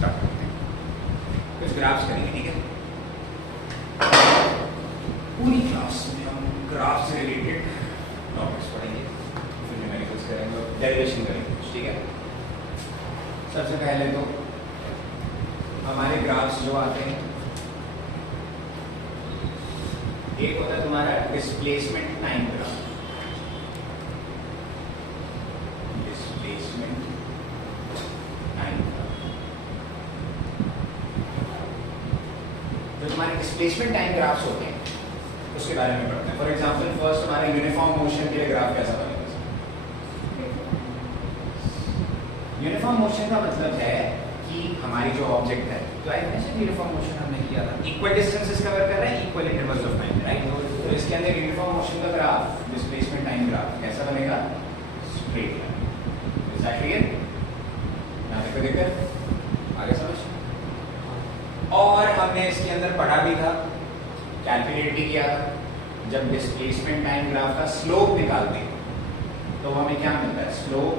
Start करते हैं, कुछ ग्राफ्स करेंगे, ठीक है। पूरी क्लास में हम ग्राफ से रिलेटेड टॉपिक्स पढ़ेंगे, फिर न्यूमेरिकल्स करेंगे और डेरिवेशन करेंगे, ठीक है। सबसे पहले तो हमारे ग्राफ्स जो आते हैं, एक होता है तुम्हारा displacement time graph, displacement time graph. जो तुम्हारे डिस्प्लेसमेंट टाइम ग्राफ्स होते हैं उसके बारे में पढ़ते हैं। फॉर एग्जांपल फर्स्ट हमारा यूनिफॉर्म मोशन के लिए ग्राफ कैसा बनेगा? यूनिफॉर्म मोशन का मतलब है कि हमारी जो ऑब्जेक्ट है, तो आई मेंशन यूनिफॉर्म मोशन हमने किया था, इक्वल डिस्टेंसेस कवर कर रहा है equal intervals of time, right. तो इसके अंदर यूनिफॉर्म मोशन का ग्राफ, डिस्प्लेसमेंट टाइम ग्राफ कैसा बनेगा? Straight line. Is that clear? यहां तक देखकर आगे समझ। और हमने इसके अंदर पढ़ा भी था, कैलकुलेट भी किया था, जब डिस्प्लेसमेंट टाइम ग्राफ का स्लोप निकालते हैं तो हमें क्या मिलता है? Slope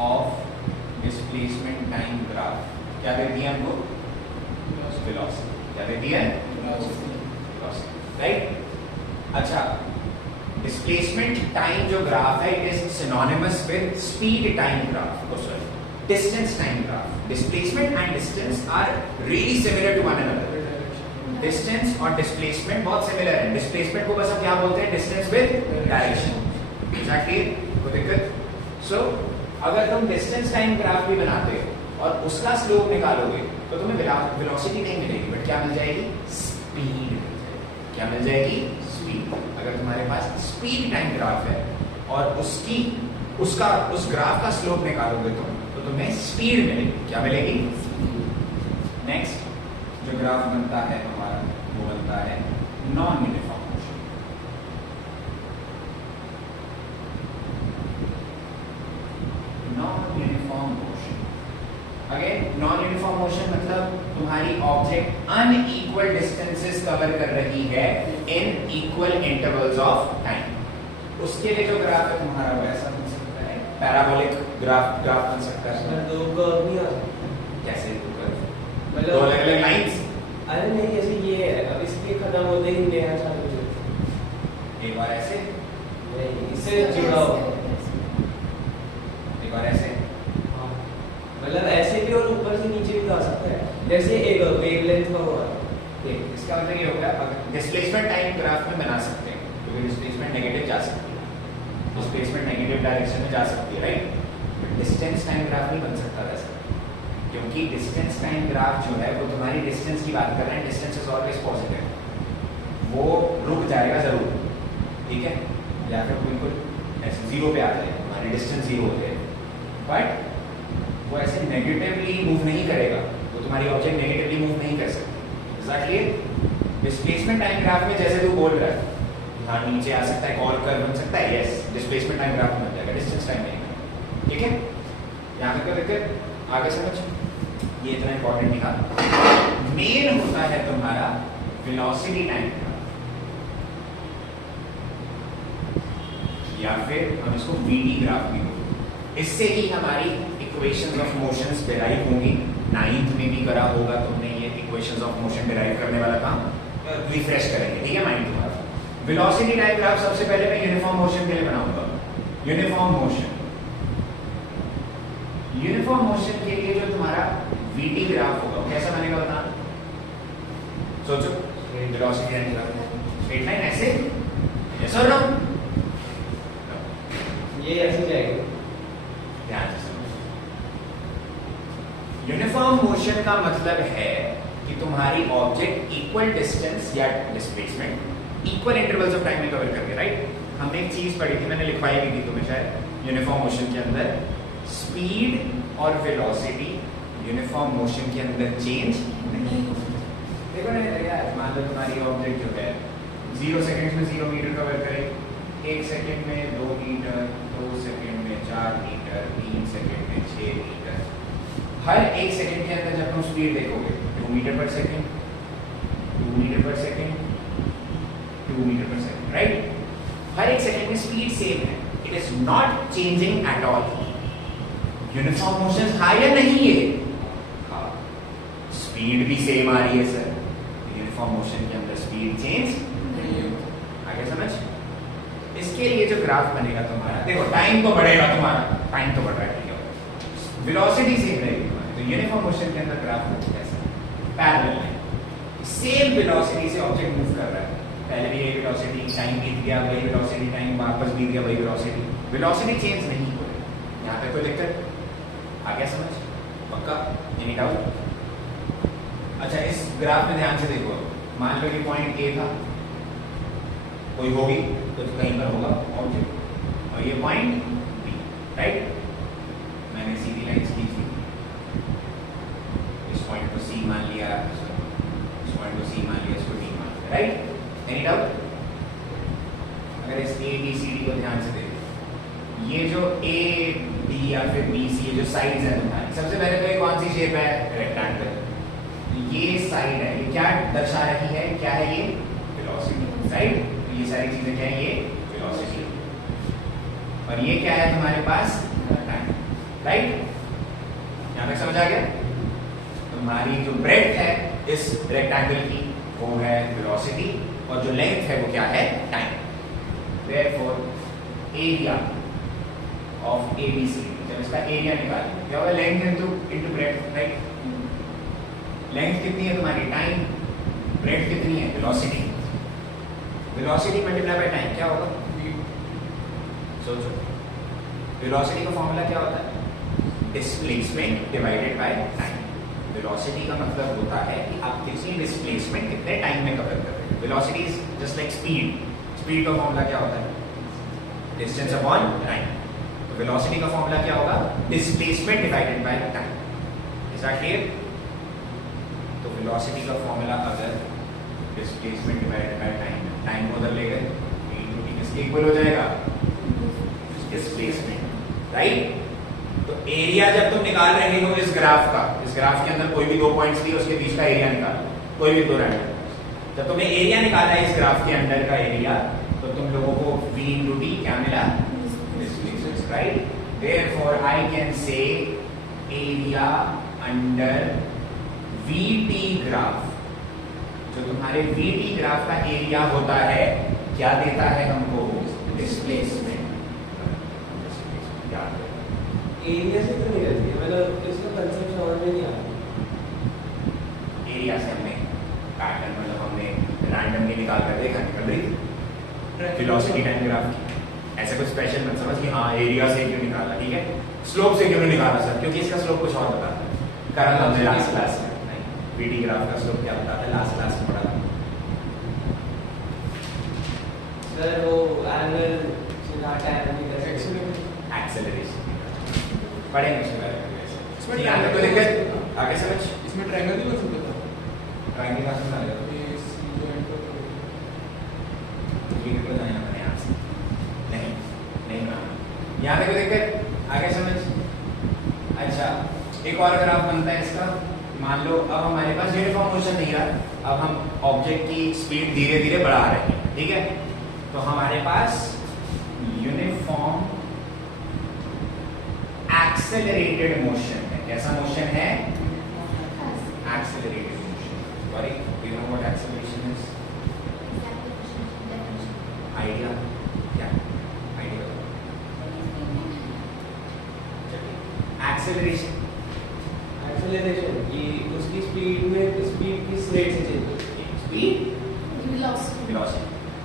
of displacement time graph क्या देती है हमको? वेलोसिटी। क्या देती है? Velocity, right. अच्छा, डिस्प्लेसमेंट टाइम जो ग्राफ है it is synonymous with speed time graph, sorry distance time graph. Displacement and distance are really similar to one another. Distance और डिस्प्लेसमेंट बहुत सिमिलर है। डिस्प्लेसमेंट को बस हम क्या बोलते हैं? Distance with direction. एग्जैक्टली, कोई दिक्कत? सो अगर तुम डिस्टेंस टाइम ग्राफ भी बनाते हो और उसका स्लोप निकालोगे तो तुम्हें वेलोसिटी नहीं मिलेगी, बट क्या मिल जाएगी? स्पीड मिल जाएगी। क्या मिल जाएगी? स्पीड। अगर तुम्हारे पास स्पीड टाइम ग्राफ है और उस ग्राफ का स्लोप निकालोगे तुम, तो तुम्हें स्पीड मिलेगी। क्या मिलेगी? नेक्स्ट जो ग्राफ बनता है हमारा, वो बनता है non uniform motion. Non uniform motion, again non uniform motion मतलब तुम्हारी ऑब्जेक्ट अनइक्वल डिस्टेंसेस कवर कर रही है in equal intervals of time. उसके लिए जो ग्राफ है तुम्हारा वो ऐसा बन सकता है, पैराबोलिक ग्राफ बन सकता है। दो कर्व नहीं आ सकते। कैसे दो कर्व? मतलब दो अलग-अलग लाइंस। अरे नहीं, जैसे ये है, अब इसके खत्म होते ही नया चालू हो जाता है। एक बार ऐसे, नहीं, इससे जुड़ा हो। एक बार ऐसे, हाँ, मतलब ऐसे भी और ऊपर से नीचे भी जा सकता है, जैसे एक वेवलेंथ का हुआ। इसका मतलब ये हो गया, डिस्प्लेसमेंट टाइम ग्राफ में बना सकते हैं क्योंकि डिस्प्लेसमेंट नेगेटिव जा सकती है, डिस्प्लेसमेंट नेगेटिव डायरेक्शन में जा सकती है, राइट। डिस्टेंस टाइम ग्राफ नहीं बन सकता वैसा, क्योंकि डिस्टेंस टाइम ग्राफ जो है वो तुम्हारी डिस्टेंस की बात कर रहे हैं। डिस्टेंस इज ऑलवेज पॉजिटिव, वो रुक जाएगा जरूर, ठीक है, या फिर बिल्कुल ऐसे जीरो पे आ जाएगा, हमारी डिस्टेंस जीरो हो जाएगी, बट वो ऐसे नेगेटिवली मूव नहीं करेगा, वो तुम्हारी ऑब्जेक्ट नेगेटिवली मूव नहीं कर सकती। एग्जैक्टली डिस्प्लेसमेंट टाइम ग्राफ में जैसे तू बोल रहा है, हाँ नीचे आ सकता है, और कर्व बन सकता है, यस डिस्प्लेसमेंट टाइम ग्राफ बन जाएगा, डिस्टेंस टाइम नहीं, ठीक है। यहाँ तक देखकर आगे समझ, ये इतना इंपॉर्टेंट नहीं था। मेन होता है तुम्हारा वेलोसिटी टाइम ग्राफ, या फिर हम इसको वीटी ग्राफ भी बोलते हैं। इससे ही हमारी इक्वेशंस ऑफ मोशंस डिराइव होंगी। 9th में भी करा होगा तुमने ये इक्वेशंस ऑफ मोशन डिराइव करने वाला काम, रिफ्रेश करेंगे, ठीक है माइंड तुम्हारा। वेलोसिटी टाइम ग्राफ सबसे पहले मैं यूनिफॉर्म मोशन के लिए बनाऊंगा। यूनिफॉर्म मोशन के लिए जो तुम्हारा वीटी ग्राफ होगा वो कैसा बनेगा बता? सोचो, velocity time graph straight line ऐसे, यस और नो? ये ऐसे जाएगा। ध्यान से समझो, यूनिफॉर्म मोशन का मतलब है कि तुम्हारी ऑब्जेक्ट इक्वल डिस्टेंस या displacement equal intervals of time में कवर करके, राइट। हमने एक चीज पढ़ी थी, मैंने लिखवाई भी थी तुम्हें शायद, यूनिफॉर्म मोशन के अंदर स्पीड और वेलोसिटी यूनिफॉर्म मोशन के अंदर चेंज नहीं होती। देखो ना यार, मान लो तुम्हारी ऑब्जेक्ट जो है 0 सेकंड्स में 0 मीटर कवर करे, 1 सेकंड में 2 मीटर, 2 सेकंड में 4 मीटर, 3 सेकंड में 6 मीटर। हर 1 सेकंड के अंदर जब तुम स्पीड देखोगे 2 मीटर पर सेकंड, 2 मीटर पर सेकंड, 2 मीटर पर सेकंड, राइट। हर 1 सेकंड में स्पीड सेम है, it is not changing at all. Uniform motion है या नहीं? ये स्पीड भी सेम आ रही है सर, यूनिफॉर्म मोशन के अंदर स्पीड चेंज। आगे समझ? इसके लिए जो ग्राफ बनेगा तुम्हारा, देखो टाइम तो बढ़ेगा तुम्हारा, टाइम तो बढ़ रहा है, ठीक है, वेलोसिटी सेम रहेगी तुम्हारी, तो यूनिफॉर्म मोशन के अंदर ग्राफ होगा कैसा, पैरेलल लाइन, सेम वेलोसिटी से ऑब्जेक्ट मूव कर रहा है, पहले भी यही वेलोसिटी, टाइम बीत गया, वही वेलोसिटी, टाइम वापस बीत गया, वही वेलोसिटी, वेलोसिटी चेंज नहीं हो रही। यहाँ पे कोई दिक्कत? आ गया समझ? पक्का? Any doubt? अच्छा, इस ग्राफ में ध्यान से देखो, मान लो कि पॉइंट ए था, कोई होगी तो कहीं पर होगा ऑब्जेक्ट, और ये पॉइंट बी, राइट? मैंने सीधी लाइन की थी, इस पॉइंट को सी मान लिया, इस पॉइंट को सी मान लिया, इसको डी मान लिया, राइट? Any doubt? अगर इस ए बी सी डी को ध्यान से देखो, ये जो ए डी या फिर बी सी, ये जो साइड्स है तुम्हारी, सबसे पहले तो ये कौन सी शेप है? रेक्टेंगल। ये साइड है, ये क्या दर्शा रही है? क्या है ये? Velocity, right? तो ये सारी चीजें क्या है? ये वेलोसिटी, और ये क्या है तुम्हारे पास? Time, right? यहाँ तक समझ आ गया? तुम्हारी जो ब्रेड्थ है इस रेक्टेंगल की वो है वेलोसिटी, और जो लेंथ है वो क्या है? Time. Therefore, area of ABC, जब इसका एरिया निकालेंगे क्या होगा? Length into breadth, right? Length कितनी है तुम्हारी? टाइम। ब्रेड्थ कितनी है? Velocity. Velocity multiply by time क्या होगा? सोचो, वेलोसिटी का फॉर्मूला क्या होता है? Displacement divided by time. Velocity का मतलब होता है कि आप किसी डिस्प्लेसमेंट कितने टाइम में कवर कर रहे हो। Velocity is just like speed. Speed का फॉर्मूला क्या होता है? Distance upon time. तो वेलोसिटी का फॉर्मूला क्या होगा? Displacement divided by time. Is that clear? तो वेलोसिटी का फॉर्मूला अगर displacement divided by time, time को उधर ले गए, किसके इक्वल हो जाएगा? Displacement, right? तो एरिया जब तुम निकाल रहे हो इस ग्राफ का, इस ग्राफ के अंदर कोई भी दो पॉइंट्स लिए उसके बीच का एरिया निकालो, कोई भी दो रैंडम। जब तुमने एरिया निकाला है इस ग्राफ के अंदर का एरिया, तो तुम लोगों को V into D क्या मिला? Distance, right? Therefore, I can say area under VT graph, जो तुम्हारे VT ग्राफ का एरिया होता है, क्या देता है हमको? डिस्प्लेसमेंट। एरिया से क्यों नहीं रहती है? मतलब इसका कंसेप्ट समझ में नहीं आता। एरिया से हमने पैटर्न, मतलब हमने रैंडमली निकाल कर देखा, निकल रही वेलोसिटी टाइम ग्राफ की। ऐसे कुछ स्पेशल मत समझ कि हाँ एरिया से क्यों निकाला, ठीक है? स्लोप से क्यों नहीं निकाला सर? क्योंकि इसका स्लोप कुछ और बताता है, करा था हमने लास्ट क्लास में। नहीं, VT ग्राफ का स्लोप क्या बताता है? लास्ट क्लास में पढ़ा था सर। वो एंगल एक्सेलरेशन पढ़ेंगे उसके बारे में। इसमें ध्यान रखो, दिक्कत आगे समझ। इसमें ट्रायंगल भी बन सकता था। ट्रायंगल का समझ आएगा ये सी जो एंटर ये निकल जाए अपने यहाँ से। नहीं नहीं कहा यहाँ तक दिक्कत आगे समझ। अच्छा, एक और ग्राफ बनता है इसका। मान लो अब हमारे पास यूनिफॉर्म मोशन नहीं रहा, अब हम ऑब्जेक्ट की स्पीड धीरे धीरे बढ़ा रहे हैं, ठीक है? तो हमारे पास यूनिफॉर्म एक्सेलरेटेड मोशन है। कैसा मोशन है? Accelerated motion. Sorry, you know what acceleration is? Idea क्या? Idea acceleration. एक्सेलरेशन की उसकी स्पीड में, स्पीड किस रेट से चेंज होती है? Speed, velocity.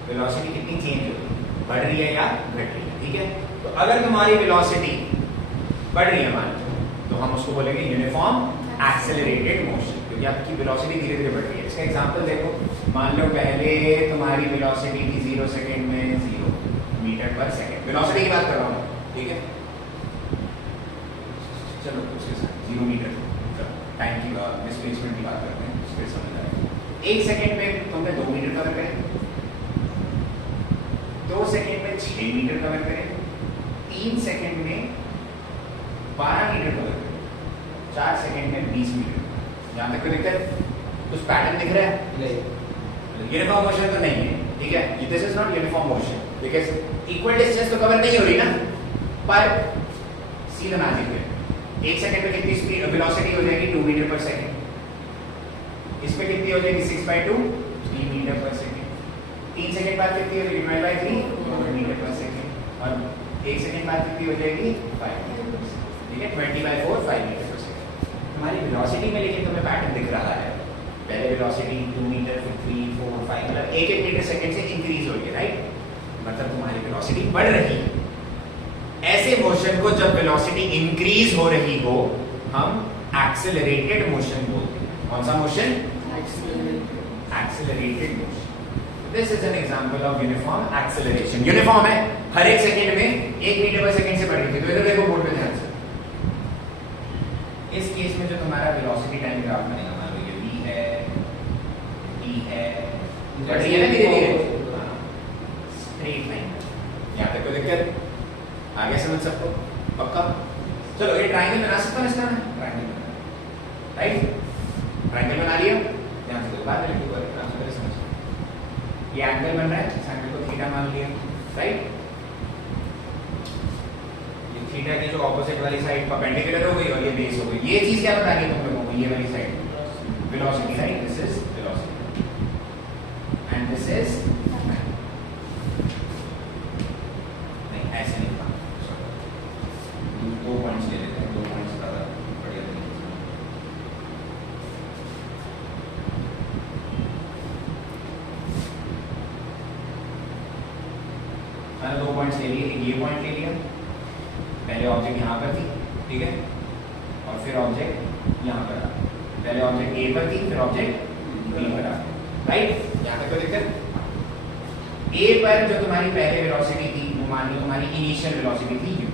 वेलोसिटी कितनी चेंज होती है? बढ़ रही है या घट रही है, ठीक है? तो अगर तुम्हारी वेलोसिटी बढ़ रही है मान लो, तो हम उसको बोलेंगे यूनिफॉर्म एक्सेलरेटेड मोशन, क्योंकि आपकी वेलोसिटी धीरे धीरे बढ़ रही है। इसका एग्जांपल देखो, मान लो पहले तुम्हारी वेलोसिटी थी 0 सेकंड में 0 मीटर पर सेकंड, वेलोसिटी की बात कर रहा हूँ, ठीक है? चलो उसके साथ 0 मीटर, टाइम की बात, डिस्प्लेसमेंट की बात करते हैं, फिर समझ आएगा। 1 सेकंड में तुमने 2 मीटर कवर करे, 2 सेकंड में 6 मीटर कवर करें, 3 सेकंड में 12 मीटर कवर करें, 4 सेकंड में 20 मीटर। यहाँ तक कोई दिक्कत? कुछ पैटर्न दिख रहा है? नहीं। यूनिफॉर्म मोशन तो नहीं है, ठीक है? This is not uniform motion, because equal distance तो कवर नहीं हो रही ना, पर सीधा मैजिक है। 1 सेकंड में कितनी स्पीड वेलोसिटी हो जाएगी? 2 मीटर पर सेकंड। इस पे कितनी हो जाएगी 6/2 3 मीटर पर सेकेंड। 3 सेकंड बाद कितनी हो जाएगी डिवाइड बाय 3 मीटर पर सेकेंड। और 1 सेकंड बाद कितनी हो जाएगी 5 मीटर पर सेकेंड। ठीक है 20/4 5 मीटर पर सेकेंड। हमारी वेलोसिटी में लेकिन तुम्हें पैटर्न दिख रहा है। पहले वेलोसिटी 2 मीटर फिर 3 4 5 मतलब 1 मीटर सेकंड से इंक्रीज हो रही है राइट, मतलब तुम्हारी वेलोसिटी बढ़ रही है। ऐसे मोशन को जब वेलोसिटी इंक्रीज हो रही हो हम एक्सेलरेटेड मोशन बोलते हैं। कौन सा motion? Accelerated motion. This is an example of uniform acceleration. Uniform है, हर एक सेकंड में 1 मीटर पर सेकंड से बढ़ रही थी। तो इधर देखो बोर्ड पे ध्यान से। इस केस में जो तुम्हारा वेलोसिटी टाइम ग्राफ बनेगा, मान लो ये v है, t है, बढ़ रही है ना धीरे धीरे स्ट्रेट लाइन। यहाँ तक कोई दिक्कत? आगे समझ सबको पक्का? चलो ये ट्रायंगल बना सकता हूँ इसका मैं? ट्रायंगल बना, राइट? ट्रायंगल बना लिया, ध्यान से बात है लेकिन ट्रांसफर समझ। ये एंगल बन रहा है, इस एंगल को थीटा मान लिया, राइट? ये थीटा की जो ऑपोजिट वाली साइड परपेंडिकुलर हो गई और ये बेस हो गई। ये चीज क्या बता रही है तुम लोगों को? ये वाली side velocity, right? This is velocity and this is ऐसे नहीं, 2 पॉइंट्स ले लेते हैं, 2 पॉइंट्स ज्यादा बढ़िया तरीके से। मैंने 2 पॉइंट्स ले लिए, ये पॉइंट ले लिया, पहले ऑब्जेक्ट यहाँ पर थी, ठीक है, और फिर ऑब्जेक्ट यहाँ पर आ, पहले ऑब्जेक्ट ए पर थी, फिर ऑब्जेक्ट बी पर आ, राइट? यहाँ तक कोई दिक्कत? ए पर जो तुम्हारी पहले वेलोसिटी थी वो मान लो तुम्हारी इनिशियल वेलोसिटी थी u।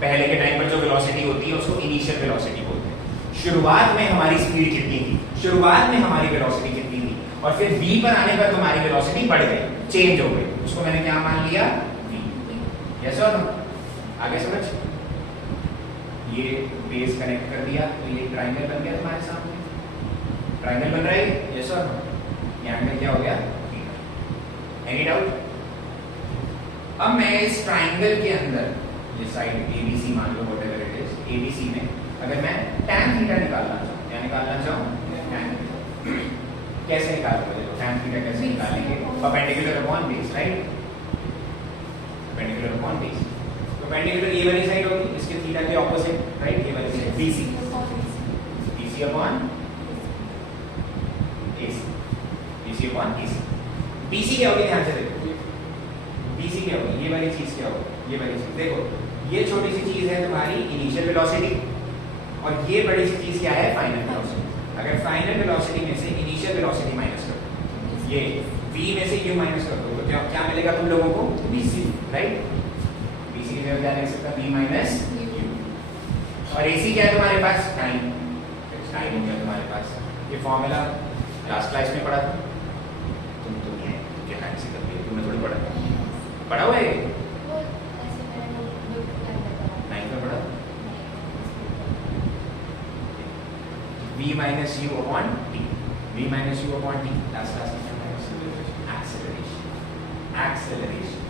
पहले के टाइम पर जो वेलोसिटी होती है उसको इनिशियल वेलोसिटी बोलते हैं। शुरुआत में हमारी स्पीड कितनी थी, शुरुआत में हमारी वेलोसिटी कितनी थी, और फिर v पर आने पर तुम्हारी वेलोसिटी बढ़ गई, चेंज हो गई, उसको मैंने क्या मान लिया v। यस और नो? आगे समझ? ये बेस कनेक्ट कर दिया तो ये ट्रायंगल बन गया तुम्हारे सामने। ट्रायंगल बन रहा है, यस और नो? ये एंगल क्या हो गया? Any doubt? अब मैं इस ट्रायंगल के अंदर ये साइड ABC मान लो व्हाटएवर इट इज, ABC में अगर मैं tan थीटा निकालना चाहूँ, क्या निकालना चाहूँ? tan theta. कैसे निकालोगे? tan थीटा कैसे निकालेंगे? Perpendicular upon base, right? Perpendicular upon base. Perpendicular ये वाली साइड होगी, इसके थीटा के ऑपोजिट, राइट? ये वाली side BC, BC upon AC, BC upon AC। BC क्या होगी? ध्यान से देखो, BC क्या होगी? ये वाली चीज क्या होगी? ये वाली चीज देखो, ये छोटी सी चीज है तुम्हारी इनिशियल वेलोसिटी और ये बड़ी सी चीज क्या है? Final velocity. अगर फाइनल वेलोसिटी में से इनिशियल वेलोसिटी माइनस करो, ये v में से u माइनस कर दो, तो क्या मिलेगा तुम लोगों को? BC, right? BC की जगह क्या लिख सकता? v minus u। और AC क्या है तुम्हारे पास? टाइम। टाइम हो गया तुम्हारे पास। ये फॉर्मूला लास्ट क्लास में पढ़ा था तुम है क्या? टाइम से कर दिया तुमने, थोड़ी पढ़ा हुआ है? 9 में पढ़ा v minus u upon t, v minus u upon t last class में acceleration. Acceleration,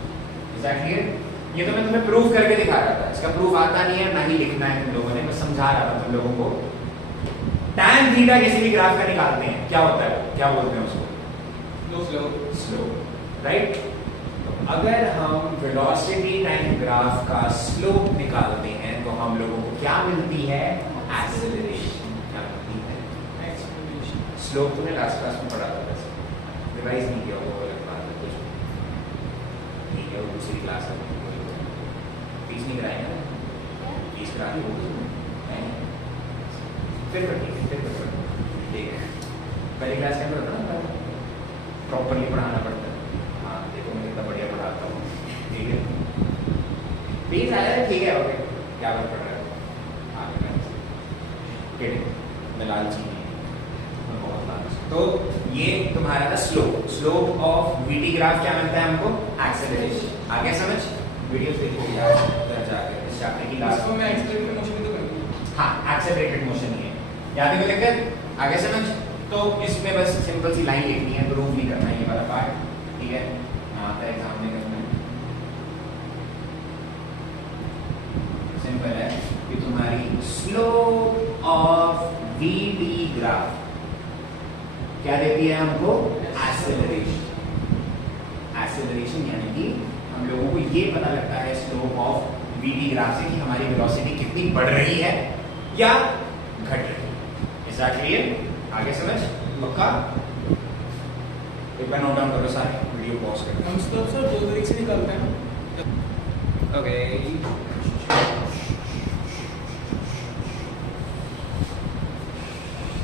is that clear? ये तो मैं तुम्हें प्रूव करके दिखा रहा था, इसका प्रूफ आता नहीं है ना ही लिखना है तुम लोगों ने, मैं समझा रहा था तुम लोगों को। tan थीटा किसी भी ग्राफ का निकालते हैं, क्या होता है? क्या बोलते हैं उसको? Slope, right? अगर हम वेलोसिटी टाइम ग्राफ का स्लोप निकालते हैं तो हम लोगों को क्या मिलती है? एक्सेलरेशन। क्या मिलती है? एक्सेलरेशन। स्लोप तुमने लास्ट क्लास में पढ़ा था, वैसे रिवाइज नहीं किया होगा, अलग बात है, कुछ नहीं किया, वो दूसरी क्लास है, फीस नहीं कराई ना? फीस करा दी होगी फिर ठीक है। पहली क्लास के अंदर होता ना प्रॉपरली पढ़ाना पड़ता है। हाँ देखो मैं कितना बढ़िया पढ़ाता हूँ, ठीक है? फीस आया है, ठीक है, ओके, क्या बात पढ़ रहा है? आगे ठीक है, मैं लालची नहीं, मैं बहुत लालची। तो ये तुम्हारा था स्लोप ऑफ वीटी ग्राफ। क्या मिलता है हमको? एक्सेलरेशन। आगे समझ? वीडियोस देखो यार जाके इस चैप्टर की लास्ट में एक्सेलरेटेड मोशन तो करनी। हाँ एक्सेलरेटेड मोशन ही है, याद है? दिक्कत? आगे समझ? तो इसमें बस सिंपल सी लाइन लिखनी है, प्रूव नहीं करना है ये वाला पार्ट, ठीक है? आता है एग्जाम में करना है, सिंपल है कि तुम्हारी स्लोप ऑफ वीटी ग्राफ क्या देती है हमको? एक्सेलरेशन। एक्सेलरेशन यानी कि हम लोगों को ये पता लगता है स्लोप ऑफ वीटी ग्राफ से कि हमारी वेलोसिटी कितनी बढ़ रही है या घट रही है। Is that clear? आगे समझ पक्का? एक बार नोट डाउन करो सारे, वीडियो पॉज करो। हम स्लोप सर दो तरीके से निकालते हैं ना। ओके,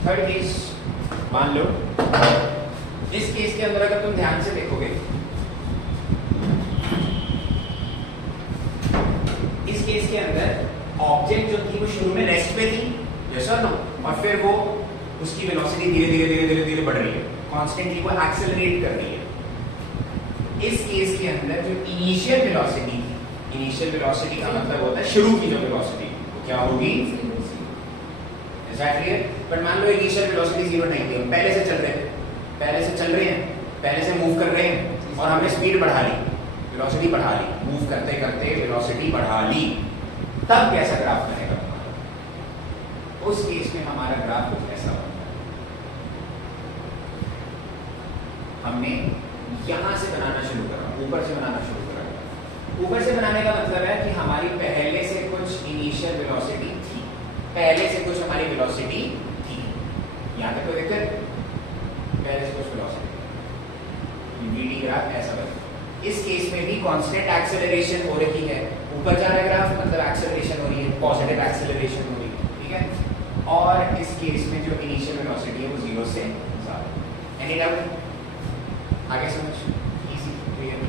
थर्ड केस मान लो, इस केस के अंदर अगर तुम ध्यान से देखोगे, इस केस के अंदर ऑब्जेक्ट जो थी वो शुरू में रेस्ट पे थी, यस और नो, और फिर वो उसकी वेलोसिटी धीरे धीरे धीरे धीरे धीरे बढ़ रही है, कॉन्स्टेंटली वो एक्सेलरेट कर रही है। इस केस के अंदर जो इनिशियल वेलोसिटी थी, इनिशियल वेलोसिटी का मतलब होता है शुरू की जो वेलोसिटी, वो क्या होगी? Is that clear? बट मान लो इनिशियल वेलोसिटी जीरो नहीं थी, हम पहले से चल रहे हैं, पहले से चल रहे हैं, पहले से मूव कर रहे हैं और हमने स्पीड बढ़ा ली, वेलोसिटी बढ़ा ली, मूव करते करते वेलोसिटी बढ़ा ली, तब कैसा ग्राफ बनेगा हमारा? उस केस में हमारा ग्राफ कुछ ऐसा बनता है। हमने यहां से बनाना शुरू करा, ऊपर से बनाना शुरू करा। ऊपर से बनाने का मतलब है कि हमारी पहले से कुछ इनिशियल वेलोसिटी थी, पहले से कुछ हमारी वेलोसिटी थी, यहां तक कोई दिक्कत? पहले से कुछ वेलोसिटी, वीटी ग्राफ ऐसा बनता है। इस केस में भी कांस्टेंट एक्सेलरेशन हो रही है, ऊपर जा रहा है ग्राफ मतलब एक्सेलरेशन हो रही है, पॉजिटिव एक्सेलरेशन हो रही है, ठीक है? और इस केस में जो इनिशियल वेलोसिटी है वो जीरो से ज्यादा। Any doubt? आगे समझ? Easy, clear?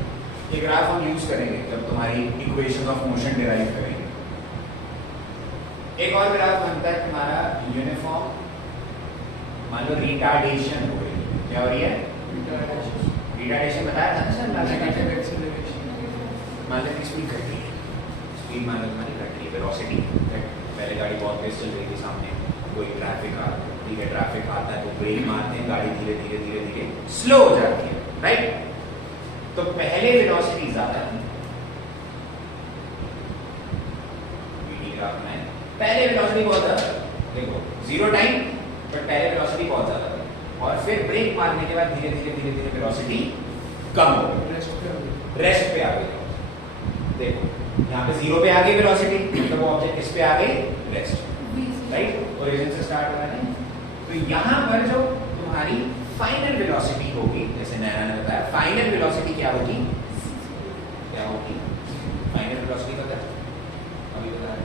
ये ग्राफ हम यूज करेंगे जब तुम्हारी इक्वेशन ऑफ मोशन डिराइव करेंगे। एक और ग्राफ बनता है तुम्हारा यूनिफॉर्म, मान लो रिटार्डेशन हो रही है, क्या हो रही है? रिटार्डेशन बताया था ना सर? मान लो स्पीड घट रही है, स्पीड मान लो तुम्हारी घट रही है, वेलोसिटी, पहले गाड़ी बहुत तेज चल रही थी, सामने कोई ट्रैफिक आ रहा है, ठीक है, ट्रैफिक आता है तो ब्रेक मारते हैं, गाड़ी धीरे धीरे धीरे धीरे स्लो हो जाती है, राइट? तो पहले वेलोसिटी ज्यादा थी, वीटी ग्राफ में पहले वेलोसिटी बहुत ज्यादा, देखो जीरो टाइम बट पहले वेलोसिटी बहुत ज्यादा थी, और फिर ब्रेक मारने के बाद धीरे धीरे धीरे धीरे वेलोसिटी कम हो गई, रेस्ट पे आ गई। देखो यहाँ पे जीरो पे आ गई वेलोसिटी, मतलब वो ऑब्जेक्ट किस पे आ गई? Rest, right? ओरिजिन से स्टार्ट हो रहा है। तो यहाँ पर जो तुम्हारी फाइनल वेलोसिटी होगी, जैसे नैना ने बताया, फाइनल वेलोसिटी क्या होगी? क्या होगी फाइनल वेलोसिटी? पता है अभी बता रहे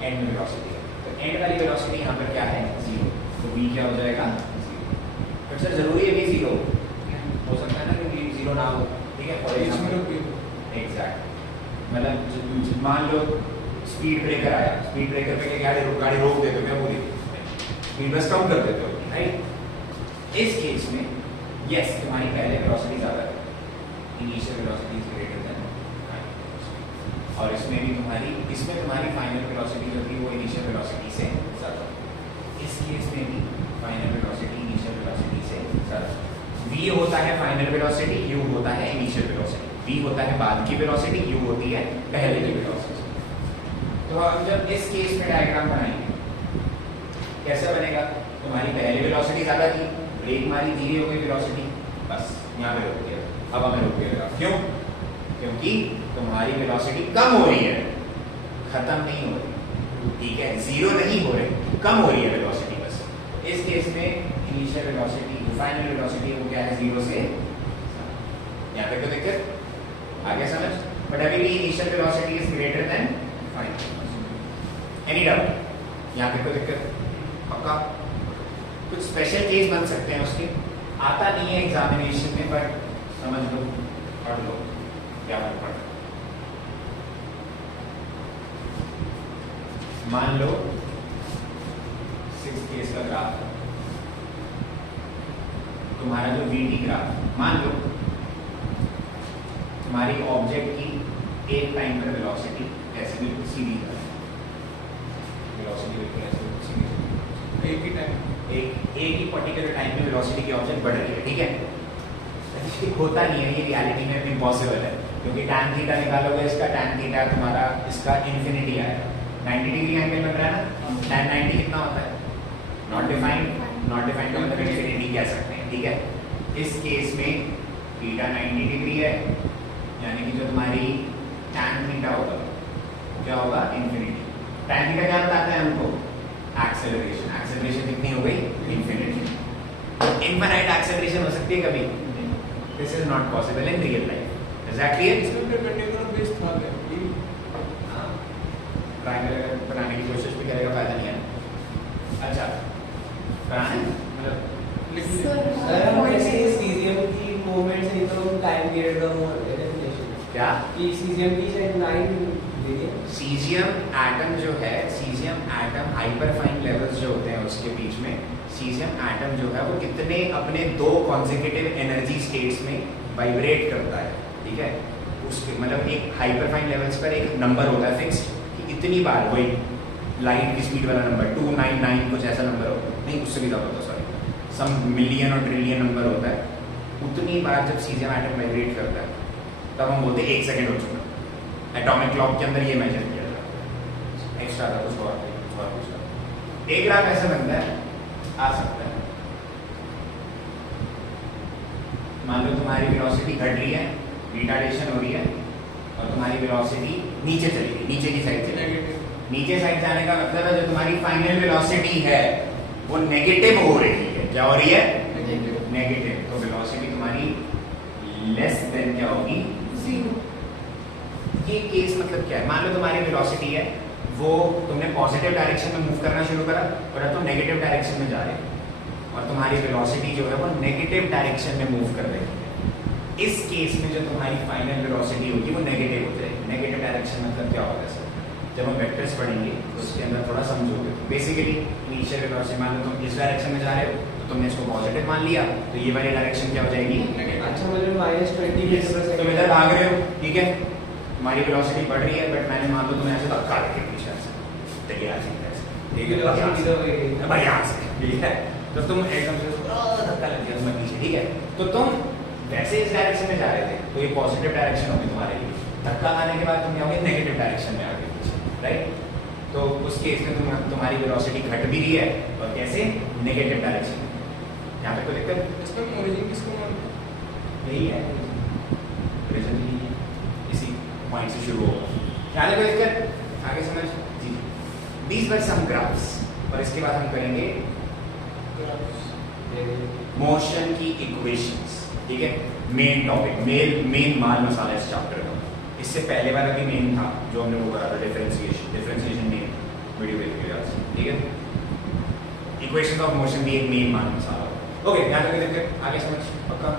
एंड वेलोसिटी। तो एंड वाली वेलोसिटी यहाँ पर क्या है? जीरो। तो v क्या हो जाएगा? जीरो। बट सर जरूरी है v जीरो हो सकता है ना कि v जीरो ना हो, ठीक है? फॉर एग्जांपल एग्जैक्ट, मतलब मान लो स्पीड ब्रेकर आया, स्पीड ब्रेकर पे गाड़ी रोक देते हो, क्या बोली? स्पीड बस कम कर देते हो, राइट? इस केस में यस तुम्हारी पहले वेलोसिटी ज्यादा है, initial velocity is greater than final velocity, और इसमें तुम्हारी फाइनल वेलोसिटी जो थी वो इनिशियल वेलोसिटी से ज्यादा। इस केस में भी फाइनल वेलोसिटी इनिशियल वेलोसिटी से ज्यादा। v होता है फाइनल वेलोसिटी, u होता है इनिशियल वेलोसिटी। v होता है बाद की वेलोसिटी, u होती है पहले की वेलोसिटी। तो हम जब इस केस में डायग्राम बनाएंगे कैसा बनेगा? तुम्हारी पहले वेलोसिटी ज्यादा थी, ब्रेक मारी, धीरे हो गई वेलोसिटी, बस यहाँ पे रुक गया, अब हमें रुक गया। क्यों? क्योंकि तुम्हारी वेलोसिटी कम हो रही है, खत्म नहीं हो रही, ठीक है? जीरो नहीं हो रही, कम हो रही है वेलोसिटी बस। इस केस में इनिशियल वेलोसिटी, फाइनल वेलोसिटी वो क्या है? जीरो से। यहाँ पे कोई दिक्कत? आगे समझ? बट अभी भी initial velocity is greater than final. Any doubt? यहाँ पे कोई दिक्कत? पक्का? कुछ स्पेशल केस बन सकते हैं उसके, आता नहीं है एग्जामिनेशन में, बट समझ लो, पढ़ लो, क्या फर्क पड़ता है। मान लो 6 केस का ग्राफ, तुम्हारा जो वीटी ग्राफ, मान लो तुम्हारी ऑब्जेक्ट की एक टाइम पर वेलोसिटी ऐसे बिल्कुल सीधी है, वेलोसिटी बिल्कुल ऐसे सीधी है, एक ही पर्टिकुलर टाइम पे वेलोसिटी की ऑब्जेक्ट बढ़ रही है, ठीक है? होता नहीं है ये, रियलिटी में इम्पॉसिबल है, क्योंकि tan थीटा निकालोगे इसका, tan थीटा तुम्हारा इसका इन्फिनिटी आएगा, 90 डिग्री एंगल बन रहा है ना, tan 90 कितना होता है? नॉट डिफाइंड का मतलब इन्फिनिटी कह सकते हैं, ठीक है। इस केस में थीटा 90 डिग्री है, यानी कि जो तुम्हारी tan थीटा होगा क्या होगा? इन्फिनिटी। tan थीटा क्या बताता है हमको? एक्सेलरेशन कितनी हो गई? इन्फिनिटी। इनफाइनाइट एक्सेलरेशन हो सकती है कभी? This is not possible in real life. Is that clear? इसमें परपेंडिकुलर बेस था क्या? ट्रायंगल बनाने की कोशिश भी करेगा, फायदा नहीं है। अच्छा कराएं मतलब अगर हम ऐसे सीजियम की मूवमेंट से तो टाइम पीरियड का वो डेफिनेशन क्या कि सीजियम की शायद 9 देखिए सीजियम एटम जो है, सीजियम एटम हाइपरफाइन लेवल्स जो होते हैं उसके बीच में, सीजियम एटम जो है वो कितने अपने दो कॉन्सेक्यूटिव एनर्जी स्टेट्स में वाइब्रेट करता है, ठीक है। उसके मतलब एक हाइपरफाइन लेवल्स पर एक नंबर होता है फिक्स्ड कि इतनी बार, वही लाइट की स्पीड वाला नंबर 299 कुछ ऐसा नंबर हो, नहीं उससे भी ज़्यादा होता, सॉरी, सम मिलियन और ट्रिलियन नंबर होता है। उतनी बार जब सीजियम एटम वाइब्रेट करता है तब हम बोलते हैं 1 सेकंड हो चुका। एटॉमिक क्लॉक के अंदर ये मेजर किया जाता है। एक्स्ट्रा था कुछ और कुछ। एक ग्राफ ऐसे बनता है, आ सकता है, मान लो तुम्हारी वेलोसिटी घट रही है, रिटार्डेशन हो रही है, और तुम्हारी वेलोसिटी नीचे चली गई, नीचे की साइड चली गई। नीचे साइड जाने का मतलब है जो तुम्हारी फाइनल वेलोसिटी है वो नेगेटिव हो रही है। क्या हो रही है? नेगेटिव। तो वेलोसिटी तुम्हारी लेस देन क्या होगी? 0। ये केस मतलब क्या है? मान लो तुम्हारी वेलोसिटी है वो, तुमने पॉजिटिव डायरेक्शन में मूव करना शुरू करा और अब तुम नेगेटिव डायरेक्शन में जा रहे हो और तुम्हारी वेलोसिटी जो है वो नेगेटिव डायरेक्शन में मूव कर रही है। इस केस में जो तुम्हारी फाइनल वेलोसिटी होगी वो नेगेटिव हो जाएगी। नेगेटिव डायरेक्शन मतलब क्या होगा सर? जब हम वेक्टर्स पढ़ेंगे तो उसके अंदर थोड़ा समझोगे। बेसिकली इनिशियल वेलोसिटी, मान लो तुम इस डायरेक्शन में जा रहे हो तो तुमने इसको पॉजिटिव मान लिया, तो ये वाली डायरेक्शन क्या हो जाएगी? अच्छा मतलब -20 मीटर पर तुम इधर भाग रहे हो, ठीक है, तुम्हारी वेलोसिटी बढ़ रही है, बट मैंने मान लो तुम्हें ऐसे धक्का देके पीछे से, देखिए ऐसे ठीक है, भाई यहाँ से, ठीक है, तो तुम एकदम से धक्का लग गया तुम्हें पीछे, ठीक है, तो तुम वैसे इस डायरेक्शन में जा रहे थे तो ये पॉजिटिव डायरेक्शन होगी तुम्हारे लिए। धक्का खाने के बाद तुम जाओगे नेगेटिव डायरेक्शन में आगे पीछे, राइट। तो उस केस में तुम्हारी वेलोसिटी घट भी रही है और कैसे? Negative direction. यहाँ पे कोई दिक्कत? इसमें ओरिजिन किसको मानते हैं? यही है, ओरिजिन इसी पॉइंट से शुरू होगा। यहाँ पे कोई दिक्कत? आगे समझ जी। These were some graphs और इसके बाद हम करेंगे मोशन की इक्वेशंस, ठीक है। मेन टॉपिक, मेन माल मसाला इस चैप्टर का। इससे पहले वाला भी मेन था जो हमने वो करा था, डिफरेंशिएशन मेन वीडियो देख लिया, ठीक है। इक्वेशन ऑफ मोशन भी एक मेन माल मसाला। ओके, यहाँ तक आगे समझ पक्का?